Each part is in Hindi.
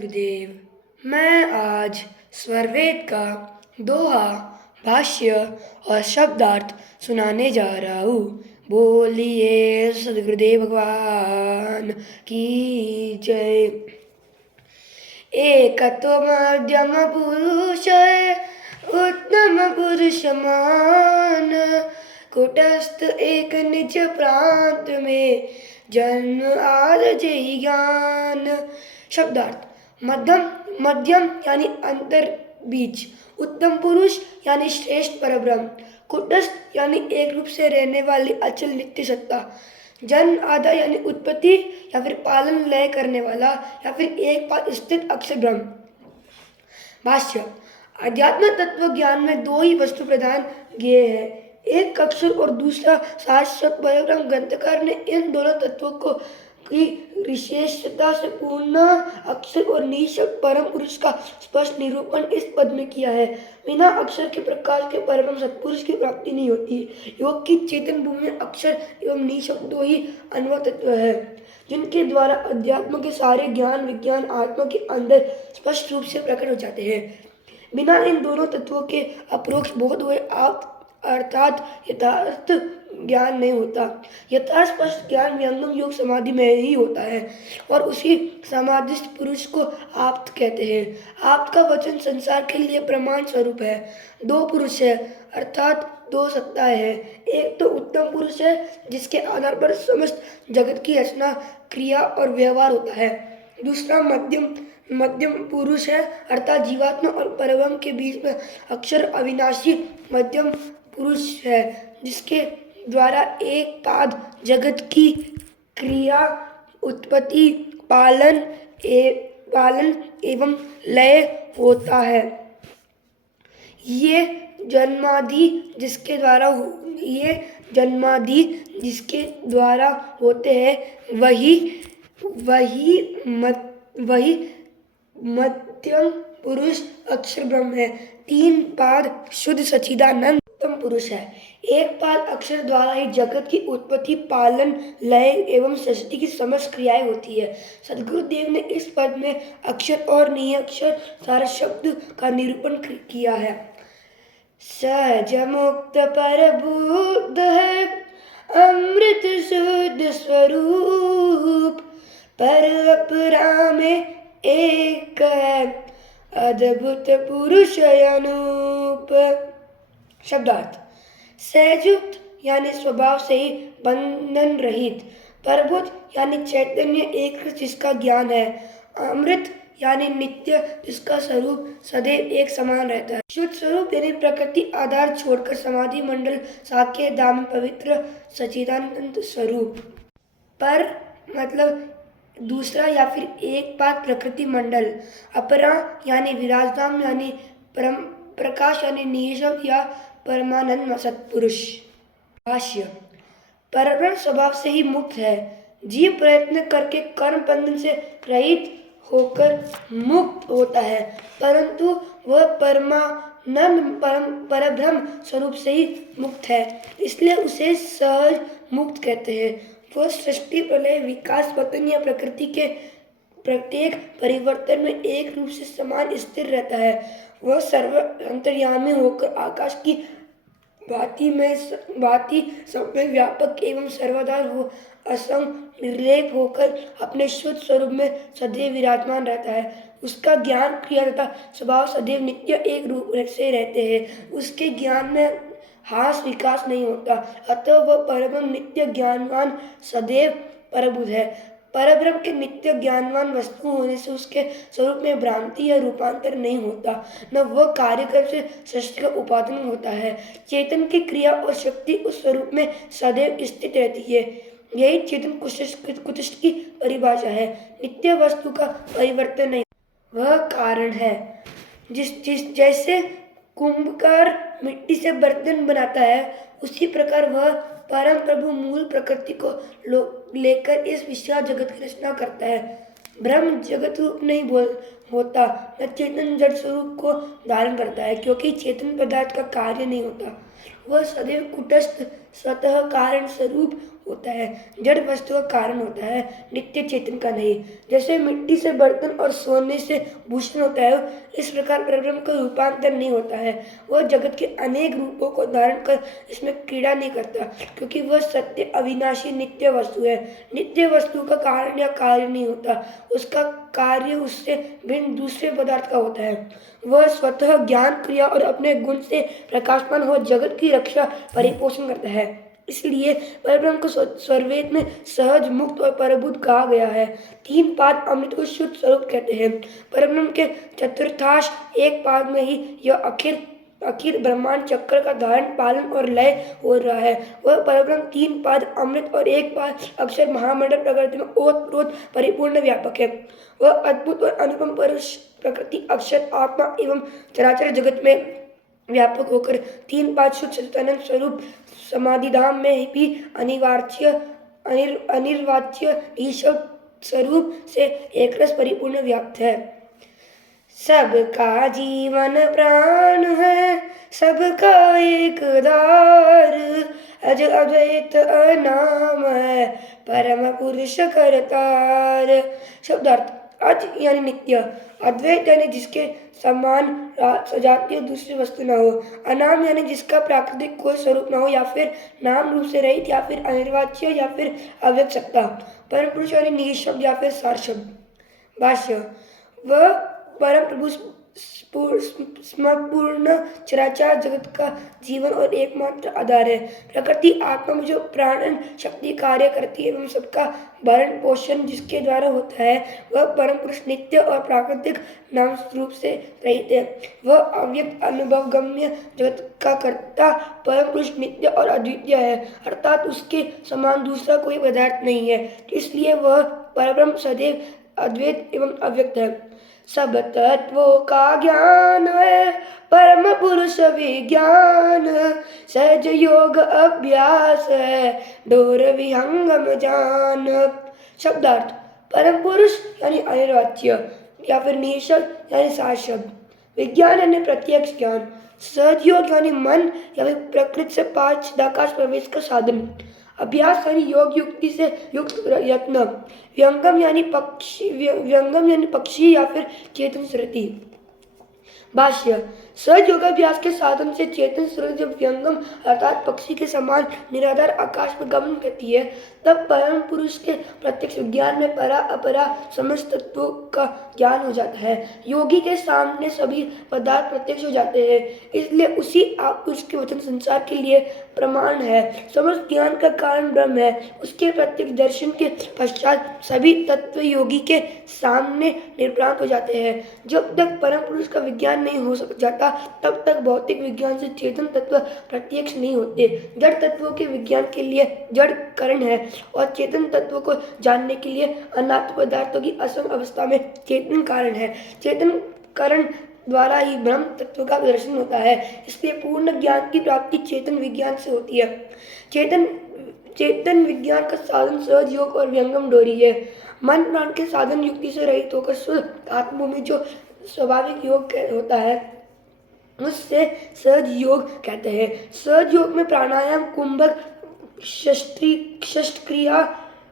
सदगुरुदेव। मैं आज स्वरवेद का दोहा, भाष्य और शब्दार्थ सुनाने जा रहा हूँ। बोलिए सदगुरुदेव भगवान की जय। एकत्व मध्यम पुरुष उत्तम पुरुष मान, कुटस्थ एक निज प्रांत में जन्म आद जय ज्ञान। शब्दार्थ: मध्यम यानी अंतर बीच, उत्तम पुरुष यानी श्रेष्ठ परब्रह्म, कुटस्थ यानी एक रूप से रहने वाली अचल नित्य सत्ता, जन्म आदा यानी उत्पत्ति या फिर पालन लय करने वाला या फिर एक पाद स्थित अक्षर ब्रह्म। भाष्य: अध्यात्म तत्व ज्ञान में दो ही वस्तु प्रदान किए हैं, एक अक्षर और दूसरा शाश्वत परब्रह्म। ग्रंथकार ने इन दोनों तत्वों को की विशेषता से पूर्ण अक्षर और निःशब्द परम पुरुष का स्पष्ट निरूपण इस पद में किया है। बिना अक्षर के प्रकाश के परम सत्पुरुष की प्राप्ति नहीं होती। योग की चेतन भूमि में अक्षर एवं निःशब्द दो ही अनुभव तत्व है, जिनके द्वारा अध्यात्म के सारे ज्ञान विज्ञान आत्मा के अंदर स्पष्ट रूप से प्रकट हो जाते हैं। बिना इन दोनों तत्वों के अपरोक्ष बोध हुए आप अर्थात यथार्थ ज्ञान नहीं होता। यथार्थ स्पष्ट ज्ञान व्यंगम योग समाधि में ही होता है और उसी समाधिस्थ पुरुष को आप्त कहते हैं। आप्त का वचन संसार के लिए प्रमाण स्वरूप है। दो पुरुष है अर्थात दो सत्ताएं हैं। एक तो उत्तम पुरुष है जिसके आधार पर समस्त जगत की रचना क्रिया और व्यवहार होता है। दूसरा मध्यम पुरुष है अर्थात जीवात्मा और परब्रह्म के बीच में अक्षर अविनाशी मध्यम पुरुष है, जिसके द्वारा एक पाद जगत की क्रिया उत्पत्ति पालन एवं लय होता है। ये जन्मादि जिसके द्वारा होते हैं वही मध्यम पुरुष अक्षर ब्रह्म है। तीन पाद शुद्ध सच्चिदानंद उत्तम पुरुष है। एक पाद अक्षर द्वारा ही जगत की उत्पत्ति पालन लय एवं सृष्टि की समस्त क्रियाएं होती है। सदगुरुदेव ने इस पद में अक्षर और निरक्षर सारा शब्द का निरूपण किया है। सहज मुक्त पर बुद्ध है अमृत शुद्ध स्वरूप, पर अपरा में एक है अद्भुत पुरुष अनूप। शब्दार्थ: सहजयुक्त यानी स्वभाव से ही बंधन रहित, परबुद्ध यानी चैतन्य एक जिसका ज्ञान है, अमृत यानी नित्य जिसका स्वरूप सदैव एक समान रहता है, शुद्ध स्वरूप यानी प्रकृति आधार छोड़कर समाधि मंडल साक्य धाम पवित्र सच्चिदानंद स्वरूप। पर मतलब दूसरा या फिर एक पाद प्रकृति मंडल, अपरा यानी विराजमान यानी परम प्रकाश यानी निःशब्द या परमानंद सत्पुरुष। भाष्य: परब्रह्म स्वभाव से ही मुक्त है। जीव प्रयत्न करके कर्म बंधन से रहित होकर मुक्त होता है, परंतु वह परमानंद परब्रह्म स्वरूप से ही मुक्त है, इसलिए उसे सहज मुक्त कहते हैं। वह सृष्टि प्रलय विकास पतन या प्रकृति के प्रत्येक परिवर्तन में एक रूप से समान स्थिर रहता है। वह सर्व अंतर्यामी होकर आकाश की भांति सब में व्यापक एवं सर्वदा हो असंग निर्लेप होकर अपने शुद्ध स्वरूप में सदैव विराजमान रहता है। उसका ज्ञान क्रिया तथा स्वभाव सदैव नित्य एक रूप से रहते हैं। उसके ज्ञान में हास विकास नहीं होता, अतः वह परब्रह्म नित्य ज्ञानवान सदैव परबुद्ध है। परब्रह्म के नित्य ज्ञानवान वस्तु होने से उसके स्वरूप में भ्रांति या रूपांतर नहीं होता, न वह कार्यक्रम से सृष्टि का उपादान होता है। चेतन की क्रिया और शक्ति उस स्वरूप में सदैव स्थित रहती है। यही चेतन कुटस्थ की परिभाषा है। नित्य वस्तु का परिवर्तन नहीं, वह कारण है। जैसे कुंभकार मिट्टी से बर्तन बनाता है, उसी प्रकार वह परम प्रभु मूल प्रकृति को लेकर इस विशाल जगत की रचना करता है। ब्रह्म जगत रूप नहीं होता, न चेतन जड़ स्वरूप को धारण करता है, क्योंकि चेतन पदार्थ का कार्य नहीं होता। वह सदैव कुटस्थ स्वतः कारण स्वरूप होता है, जड़ वस्तु का कारण होता है, नित्य चेतन का नहीं। जैसे मिट्टी से बर्तन और सोने से भूषण होता है, इस प्रकार परब्रह्म का रूपांतर नहीं होता है। वह जगत के अनेक रूपों को धारण कर इसमें क्रीड़ा नहीं करता, क्योंकि वह सत्य अविनाशी नित्य वस्तु है। नित्य वस्तु का कारण या कार्य नहीं होता, उसका कार्य उससे भिन्न दूसरे पदार्थ का होता है। वह स्वतः ज्ञान क्रिया और अपने गुण से प्रकाशमान हो जगत की रक्षा परिपोषण करता है। इसलिए परब्रह्म को स्वरवेद में सहज मुक्त और परबुद्ध कहा गया है। तीन पाद अमृत को शुद्ध स्वरूप कहते हैं। परब्रह्म के चतुर्थांश एक पाद में ही यह अखिल ब्रह्मांड चक्र का धारण पालन और लय हो रहा है। वह परब्रह्म तीन पाद अमृत और एक पाद अक्षर महामंडल प्रकृति में ओतप्रोत परिपूर्ण व्यापक है। वह अद्भुत और अनुपम पुरुष प्रकृति अक्षर आत्मा एवं चराचर जगत में व्यापक होकर तीन पाद शुद्ध सच्चिदानंद स्वरूप समाधिधाम में भी अनिर्वाच्य ईश्वर स्वरूप से एकरस परिपूर्ण व्याप्त है। सबका जीवन प्राण है, सबका एक धार, अज अद्वैत अनाम है, परम पुरुष करतार। शब्दार्थ: अज यानी नित्य, अद्वैत यानी जिसके समान सजातीय दूसरी वस्तु न हो, अनाम यानी जिसका प्राकृतिक कोई स्वरूप न हो या फिर नाम रूप से रहित या फिर अनिर्वाच्य या फिर अव्यक्त सत्ता, परम पुरुष यानी निःशब्द या फिर सार शब्द। भाष्य: वह परम प्रभु स्मपूर्ण चराचर जगत का जीवन और एकमात्र आधार है। प्रकृति आत्मा में जो प्राणन शक्ति कार्य करती है एवं सबका भरण पोषण जिसके द्वारा होता है, वह परम पुरुष नित्य और प्राकृतिक नाम रूप से रहित है। वह अव्यक्त अनुभवगम्य जगत का कर्ता परम पुरुष नित्य और अद्वितीय है, अर्थात उसके समान दूसरा कोई पदार्थ नहीं है। इसलिए वह परब्रह्म सदैव अद्वैत एवं अव्यक्त है। सब तत्वों का ज्ञान है परम पुरुष विज्ञान, सहज योग अभ्यास है डोर विहंगम जान। शब्दार्थ: परम पुरुष यानी अनिर्वाच्य या फिर निःशब्द यानी सार शब्द, विज्ञान यानी प्रत्यक्ष ज्ञान, सहज योग यानी मन या फिर प्रकृति से पांच चिदाकाश प्रवेश का साधन, अभ्यास यानी योग युक्ति से युक्त यत्न, व्यंगम यानी पक्षी या फिर चेतन स्मृति। भाष्य: सहज योगाभ्यास के साधन से चेतन स्मृति जब व्यंगम अर्थात पक्षी के समान निराधार आकाश में गमन करती है, तब परम पुरुष के प्रत्यक्ष विज्ञान में परा अपरा समस्त तत्वों का ज्ञान हो जाता है। योगी के सामने सभी पदार्थ प्रत्यक्ष हो जाते हैं, इसलिए उसी आप पुरुष के वचन संसार के लिए प्रमाण है। समस्त ज्ञान का कारण ब्रह्म है। उसके प्रत्यक्ष दर्शन के पश्चात सभी तत्व योगी के सामने निर्भ्रांत हो जाते हैं। जब तक परम पुरुष का विज्ञान नहीं हो जाता, तब तक भौतिक विज्ञान से चेतन तत्व प्रत्यक्ष नहीं होते। जड़ तत्वों के विज्ञान के लिए जड़ कारण है और चेतन तत्वों को जानने के लिए अनात्म पदार्थों की असम अवस्था में चेतन कारण है। चेतन कारण द्वारा ही ब्रह्म तत्व का दर्शन होता है। इसलिए पूर्ण ज्ञान की प्राप्ति चेतन विज्ञान से होती है। चेतन विज्ञान का साधन सहज योग और व्यंगम डोरी है। मन प्राण के साधन युक्ति से रहित होकर शुद्ध आत्मभूमि जो स्वाभाविक योग होता है, उससे सहज योग कहते हैं। सहज योग में प्राणायाम, कुंभक, शस्त्रक्रिया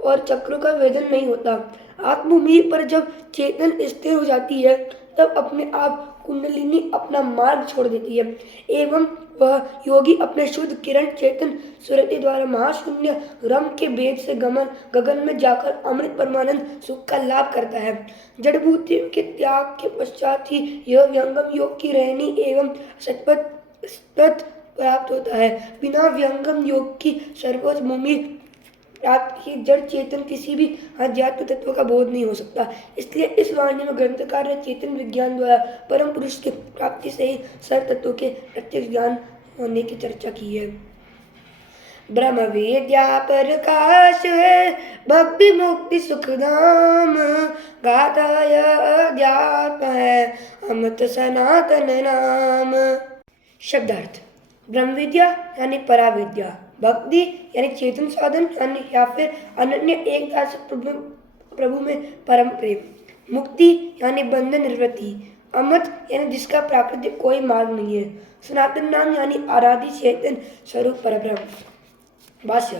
और चक्रों का वेदन नहीं होता। आत्मभूमि पर जब चेतन स्थिर हो जाती है, तब अपने आप कुंडलिनी अपना मार्ग छोड़ देती है एवं वह योगी अपने शुद्ध किरण चेतन सुरति द्वारा महाशून्य रम के भेद से गगन में जाकर अमृत परमानंद सुख का लाभ करता है। जड़भूति के त्याग के पश्चात ही यह व्यंगम योग की रहनी एवं सतपथ प्राप्त होता है। बिना व्यंगम योग की सर्वोच्च भूमि प्राप्त की जड़ चेतन किसी भी अध्यात्म तत्व का बोध नहीं हो सकता। इसलिए इस वाणी में ग्रंथकार ने चेतन विज्ञान द्वारा परम पुरुष की प्राप्ति से ही सर्व तत्वों के प्रत्यक्ष ज्ञान होने की चर्चा की है। ब्रह्म विद्या प्रकाश है, भक्ति मुक्ति सुखधाम, गाथाय अध्यात्म है, अमृत सनातन नाम। शब्दार्थ: ब्रह्म विद्या यानी पराविद्या, भक्ति यानी चेतन साधन या फिर अनन्य एकता से प्रभु में परम प्रेम, मुक्ति यानी बंधन निवृत्ति, अमत यानी जिसका प्राकृतिक कोई मार्ग नहीं है। सनातन नाम यानी आराध्य चेतन स्वरूप परब्रह्म। भाष्य।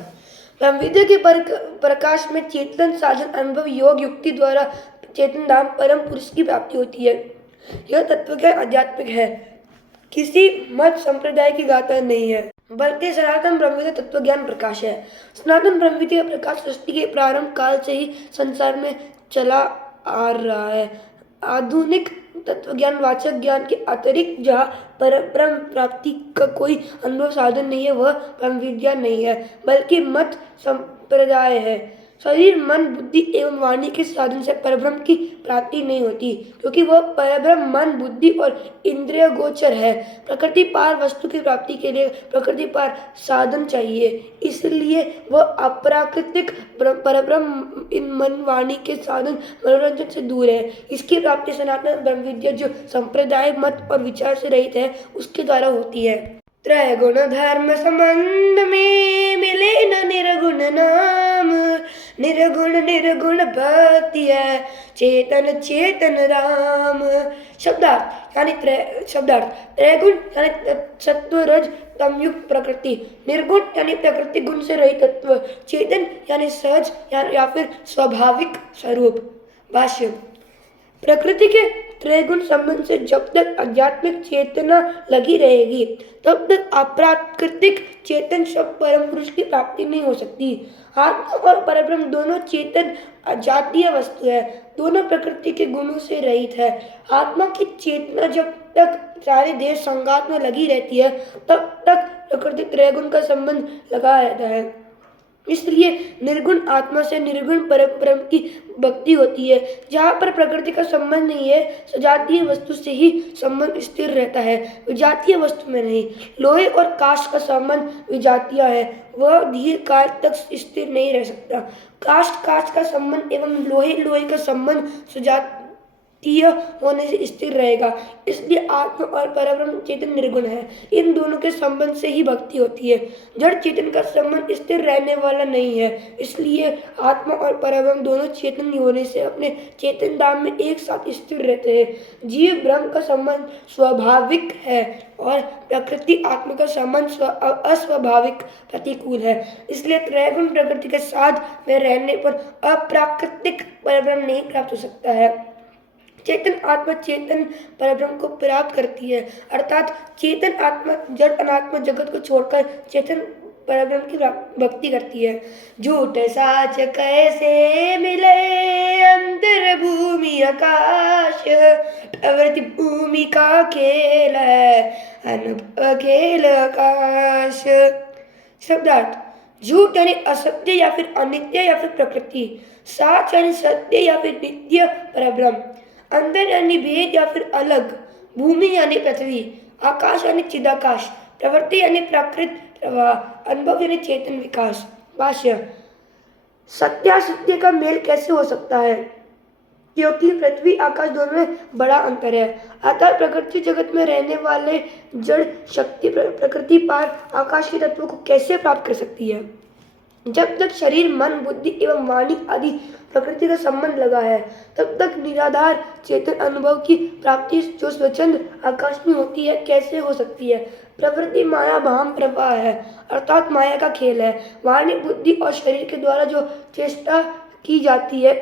ब्रह्मविद्या के प्रकाश में चेतन साधन अनुभव योग युक्ति द्वारा चेतन धाम परम पुरुष की प्राप्ति होती है। यह तत्व ज्ञान आध्यात्मिक है, किसी मत संप्रदाय की गाथा नहीं है, बल्कि सनातन ब्रह्मविद्या तत्व ज्ञान प्रकाश है। सनातन ब्रह्मविद्या का प्रकाश सृष्टि के प्रारंभ काल से ही संसार में चला आ रहा है। आधुनिक तत्व ज्ञान वाचक ज्ञान के अतिरिक्त जहाँ परब्रह्म प्राप्ति का कोई अनुभव साधन नहीं है, वह ब्रह्म विद्या नहीं है, बल्कि मत संप्रदाय है। शरीर मन बुद्धि एवं वाणी के साधन से परब्रह्म की प्राप्ति नहीं होती, क्योंकि वह परब्रह्म मन बुद्धि और इंद्रिय गोचर है। प्रकृति पार वस्तु की प्राप्ति के लिए प्रकृति पार साधन चाहिए, इसलिए वह अप्राकृतिक परब्रह्म इन मन वाणी के साधन मनोरंजन से दूर है। इसकी प्राप्ति सनातन ब्रह्म विद्या जो संप्रदाय मत और विचार से रहित है, उसके द्वारा होती है। त्रैगुण धर्म संबंध में मिले न निर्गुण नाम, निर्गुण निर्गुण भक्ति है चेतन चेतन राम। शब्दार्थ यानी त्रैगुण यानी सत्व रज तमयुक्त प्रकृति, निर्गुण यानी प्रकृति गुण से रहित तत्व, चेतन यानी सहज या फिर स्वाभाविक स्वरूप। भाष्य। प्रकृति के त्रैगुण संबंध से जब तक आध्यात्मिक चेतना लगी रहेगी, तब तक अप्राकृतिक चेतन शब्द परम पुरुष की प्राप्ति नहीं हो सकती। आत्मा और परब्रह्म दोनों चेतन अजातीय वस्तु है, दोनों प्रकृति के गुणों से रहित है। आत्मा की चेतना जब तक सारे देश संगात में लगी रहती है, तब तक प्रकृति त्रैगुण का संबंध लगा रहता है। इसलिए निर्गुण आत्मा से निर्गुण परब्रह्म की भक्ति होती है। जहाँ पर प्रकृति का संबंध नहीं है, सजातीय वस्तु से ही संबंध स्थिर रहता है, विजातीय वस्तु में नहीं। लोहे और काष्ठ का संबंध विजातीय है, वह दीर्घ काल तक स्थिर नहीं रह सकता। काष्ठ का संबंध एवं लोहे का संबंध सजातीय होने से स्थिर रहेगा। इसलिए आत्मा और परब्रह्म चेतन निर्गुण है, इन दोनों के संबंध से ही भक्ति होती है। जड़ चेतन का संबंध स्थिर रहने वाला नहीं है, इसलिए आत्मा और परब्रह्म दोनों चेतन होने से अपने चेतन धाम में एक साथ स्थिर रहते हैं। जीव ब्रह्म का संबंध स्वाभाविक है और प्रकृति आत्मा का संबंध अस्वाभाविक प्रतिकूल है। इसलिए त्रैगुण प्रकृति के साथ में रहने पर अप्राकृतिक परब्रह्म नहीं प्राप्त हो सकता है। चेतन आत्मा चेतन परब्रह्म को प्राप्त करती है, अर्थात चेतन आत्मा जड़ अनात्मा जगत को छोड़कर चेतन परब्रह्म की भक्ति करती है। झूठ साच कैसे मिले अंतर भूमि आकाश, प्रवृत्ति भूमि का खेल है अनुभव खेल आकाश। शब्दार्थ। झूठ यानी असत्य या फिर अनित्य या फिर प्रकृति, साच यानी सत्य या फिर नित्य परब्रह्म, अंदर यानी भेद या फिर अलग, भूमि यानी पृथ्वी, आकाश यानी चिदाकाश, प्रवृत्ति यानी प्राकृत प्रवाह, अनुभव यानी चेतन विकास। भाष्य। सत्यासत्य का मेल कैसे हो सकता है? क्योंकि पृथ्वी आकाश दोनों में बड़ा अंतर है, अतः प्रकृति जगत में रहने वाले जड़ शक्ति प्रकृति पार आकाश के तत्वों को कैसे प्राप्त कर सकती है? जब तक शरीर मन बुद्धि एवं वाणी आदि प्रकृति का संबंध लगा है, तब तक निराधार चेतन अनुभव की प्राप्ति जो स्वच्छंद आकाश में होती है कैसे हो सकती है? प्रवृत्ति माया भाम प्रवाह है, अर्थात माया का खेल है। वाणी बुद्धि और शरीर के द्वारा जो चेष्टा की जाती है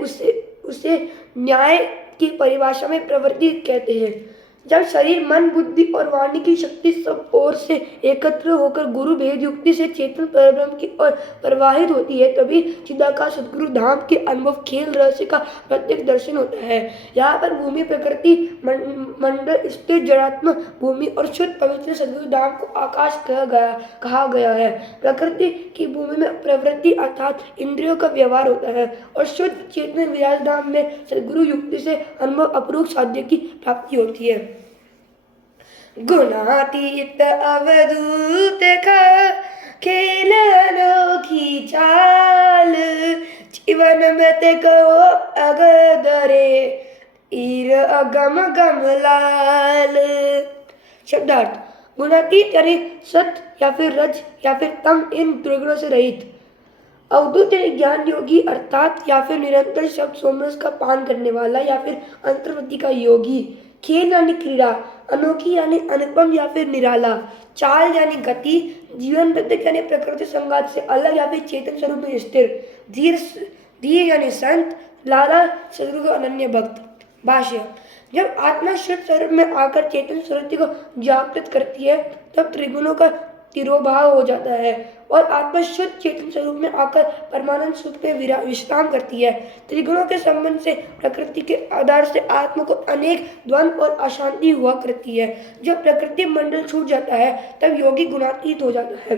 उसे न्याय की परिभाषा में प्रवृत्ति कहते हैं। जब शरीर मन बुद्धि और वाणी की शक्ति सब ओर से एकत्र होकर गुरु भेद युक्ति से चेतन परब्रह्म की ओर प्रवाहित होती है, तभी चिदाकाश सद्गुरु धाम के अनुभव खेल रहस्य का प्रत्यक्ष दर्शन होता है। यहाँ पर भूमि प्रकृति मंडल स्थित जड़ात्मक भूमि और शुद्ध पवित्र सद्गुरु धाम को आकाश कहा गया है। प्रकृति की भूमि में प्रवृत्ति अर्थात इंद्रियों का व्यवहार होता है और शुद्ध चेतन विराज धाम में सद्गुरु युक्ति से अनुभव अपरूप साध्य की प्राप्ति होती है। गुणातीत अवधूत का खेल अनोखी चाल, जीवन में ते कहो अगदरे ईर अगम गम लाल। शब्दार्थ। गुणातीत यानी सत्य या फिर रज या फिर तम, इन त्रिगुणों से रहित। अवधूत यानी ज्ञान योगी अर्थात या फिर निरंतर शब्द सोमरस का पान करने वाला या फिर अंतर्वृत्ति का योगी। खेल यानी क्रीड़ा, अनोखी यानी अनुपम या फिर निराला, चाल यानी गति, जीवन प्रत्येक यानी प्रकृति संघात से अलग या फिर चेतन स्वरूप में स्थिर, धीर धीर यानी संत, लाला सदगुरु का अनन्य भक्त। भाष्य। जब आत्मा शुद्ध स्वरूप में आकर चेतन स्वरूप को जागृत करती है तब त्रिगुणों का तिरोभाव हो जाता है और आत्मा शुद्ध चेतन स्वरूप में आकर परमानंद सुख में विश्राम करती है। त्रिगुणों के संबंध से प्रकृति के आधार से आत्मा को अनेक द्वंद्व और अशांति हुआ करती है। जब प्रकृति मंडल छूट जाता है तब योगी गुणातीत हो जाता है।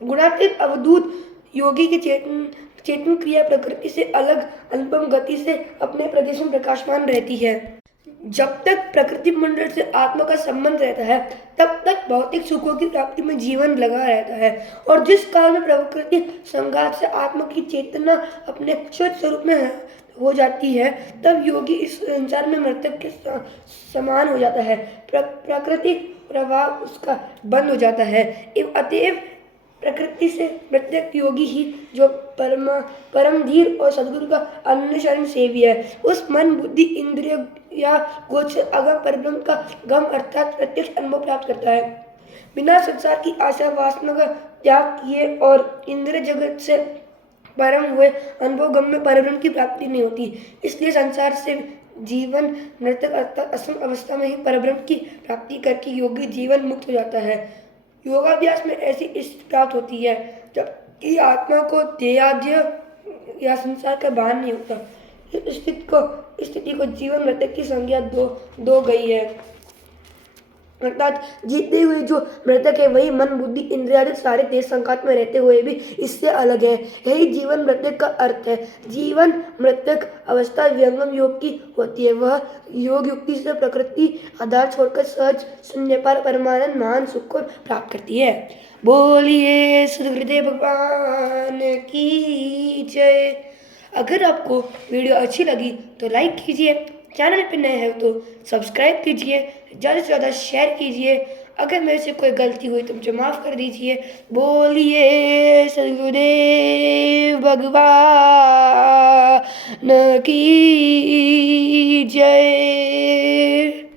गुणातीत अवधूत योगी की चेतन क्रिया प्रकृति से अलग अनुपम गति से अपने प्रदेश में प्रकाशमान रहती है। जब तक प्रकृति मंडल से आत्मा का संबंध रहता है तब तक भौतिक सुखों की प्राप्ति में जीवन लगा रहता है और जिस काल में प्रकृति संघात से आत्मा की चेतना अपने शुद्ध स्वरूप में हो जाती है तब योगी इस संसार में मृतक के समान हो जाता है। प्रकृति प्रभाव उसका बंद हो जाता है। अतएव प्रकृति से प्रत्येक योगी ही जो परम धीर और सदगुरु का अनुसरण सेवी है उस मन बुद्धि इंद्रिय या गोचर अगम परब्रह्म का गम अर्थात प्रत्यक्ष अनुभव प्राप्त करता है। बिना संसार की आशा वासना का त्याग किए और इंद्रिय जगत से परम हुए अनुभव गम में परब्रह्म की प्राप्ति नहीं होती। इसलिए संसार से जीवन नर्तक अर्थात असम अवस्था में ही परब्रह्म की प्राप्ति करके योगी जीवन मुक्त हो जाता है। योगाभ्यास में ऐसी स्थिति प्राप्त होती है जबकि आत्मा को देहाद्य या संसार का भान नहीं होता। इस स्थिति को जीवन मृतक की संज्ञा दो गई है। अर्थात जीते हुए जो मृतक है वही मन बुद्धि इंद्रिया सारे देश संघात में रहते हुए भी इससे अलग है। यही जीवन मृतक का अर्थ है। जीवन मृतक अवस्था व्यंगम योग की होती है। वह योग युक्ति से प्रकृति आधार छोड़कर सहज शून्य पर परमानंद महान सुख को प्राप्त करती है। बोलिए सद्गुरुदेव भगवान की जय। अगर आपको वीडियो अच्छी लगी तो लाइक कीजिए, चैनल पे नए हैं तो सब्सक्राइब कीजिए, ज़्यादा से ज़्यादा शेयर कीजिए। अगर मेरे से कोई गलती हुई तो मुझे माफ़ कर दीजिए। बोलिए सद्गुरुदेव भगवान की जय।